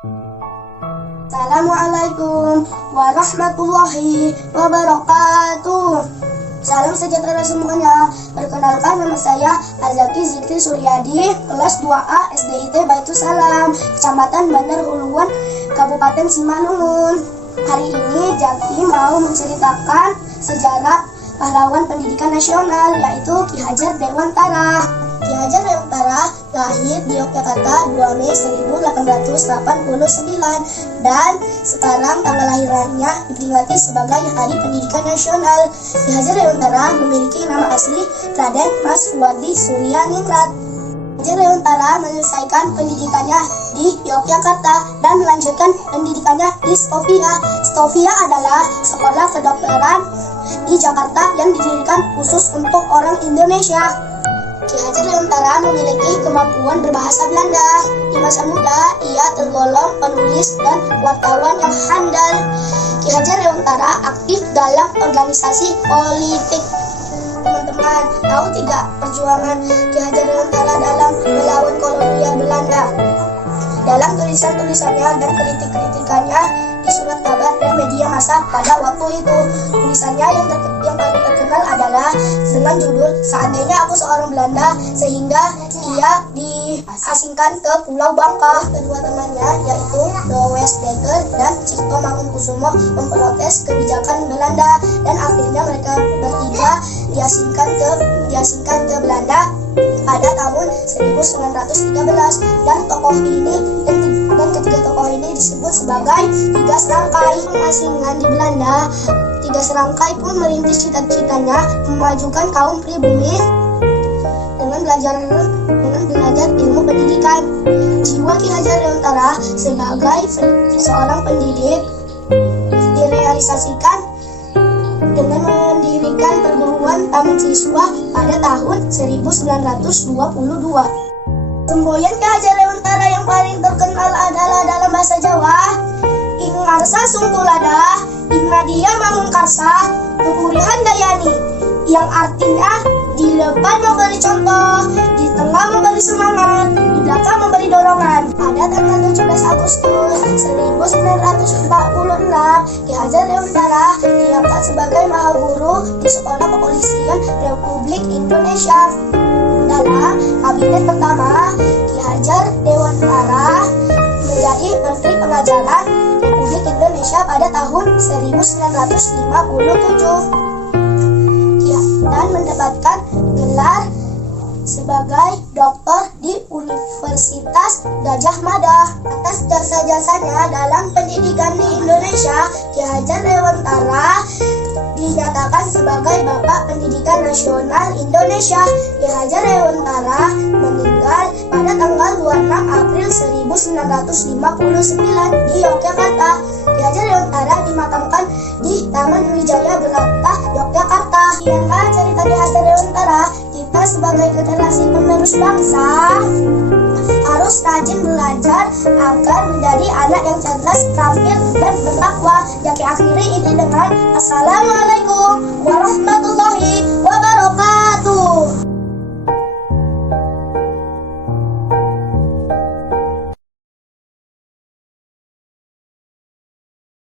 Assalamualaikum warahmatullahi wabarakatuh. Salam sejahtera semuanya. Perkenalkan, nama saya Azaki Zikri Suryadi, kelas 2A SDIT Baitul Salam, Kecamatan Bandar Huluan, Kabupaten Simalungun. Hari ini Zaki mau menceritakan sejarah pahlawan pendidikan nasional, yaitu Ki Hajar Dewantara. Ki Hajar Dewantara lahir di Yogyakarta 2 Mei 1889 dan sekarang tanggal lahirannya diperingati sebagai Hari Pendidikan Nasional. Ki Hajar Dewantara memiliki nama asli Raden Mas Wardi Suryaningrat. Ki Hajar Dewantara menyelesaikan pendidikannya di Yogyakarta dan melanjutkan pendidikannya di Stovia. Stovia adalah sekolah kedokteran di Jakarta yang didirikan khusus untuk orang Indonesia. Ki Hajar Dewantara memiliki kemampuan berbahasa Belanda. Di masa muda, ia tergolong penulis dan wartawan yang handal. Ki Hajar Dewantara aktif dalam organisasi politik. Teman-teman, tahu tidak perjuangan Ki Hajar Dewantara dalam melawan kolonial Belanda? Dalam tulisan-tulisannya dan kritik-kritikannya di surat kabar dan media massa pada waktu itu, tulisannya yang paling terkenal adalah dengan judul "Seandainya Aku Seorang Belanda", sehingga ia diasingkan ke Pulau Bangka. Kedua temannya, yaitu Louis Daguerre dan Cipto Mangunkusumo, memprotes kebijakan Belanda dan akhirnya mereka bertiga diasingkan ke Belanda pada tahun 1913, dan ketiga tokoh ini disebut sebagai tiga serangkai. Pengasingan di Belanda, tiga serangkai pun merintis cita-citanya memajukan kaum pribumi dengan belajar ilmu pendidikan. Jiwa Ki Hajar Dewantara sebagai seorang pendidik direalisasikan dengan mendirikan perguruan taman siswa pada tahun 1922. Semboyan Ki Hajar Dewantara yang paling terkenal adalah dalam bahasa Jawa, Ingarsa Sungtulada, Ingadia Mangunkarsa, Tupurihan Dayani, yang artinya di depan memberi contoh, di tengah memberi semangat, di belakang memberi dorongan. Pada tanggal 17 Agustus 1946, Ki Hajar Dewantara diangkat sebagai Mahaguru di Sekolah Kepolisian Republik Indonesia. Dalam kabinet pertama, Ki Hajar Dewantara menjadi Menteri Pengajaran Republik Indonesia pada tahun 1957 dan mendapatkan gelar sebagai doktor di Universitas Gadjah Mada. Atas jasa-jasanya dalam pendidikan di Indonesia, Ki Hajar Dewantara dinyatakan sebagai Bapak Pendidikan Nasional Indonesia. Ki Hajar Dewantara meninggal pada tanggal 26 April 1959 di Yogyakarta. Ki Hajar Dewantara dimakamkan di Taman Wijaya Belanta, Yogyakarta. Sekianlah cerita Ki Hajar Dewantara. Kita sebagai generasi penerus bangsa harus rajin belajar agar menjadi anak yang cerdas, terampil, dan bertakwa. Jaki akhiri ini dengan Assalamualaikum warahmatullahi wabarakatuh.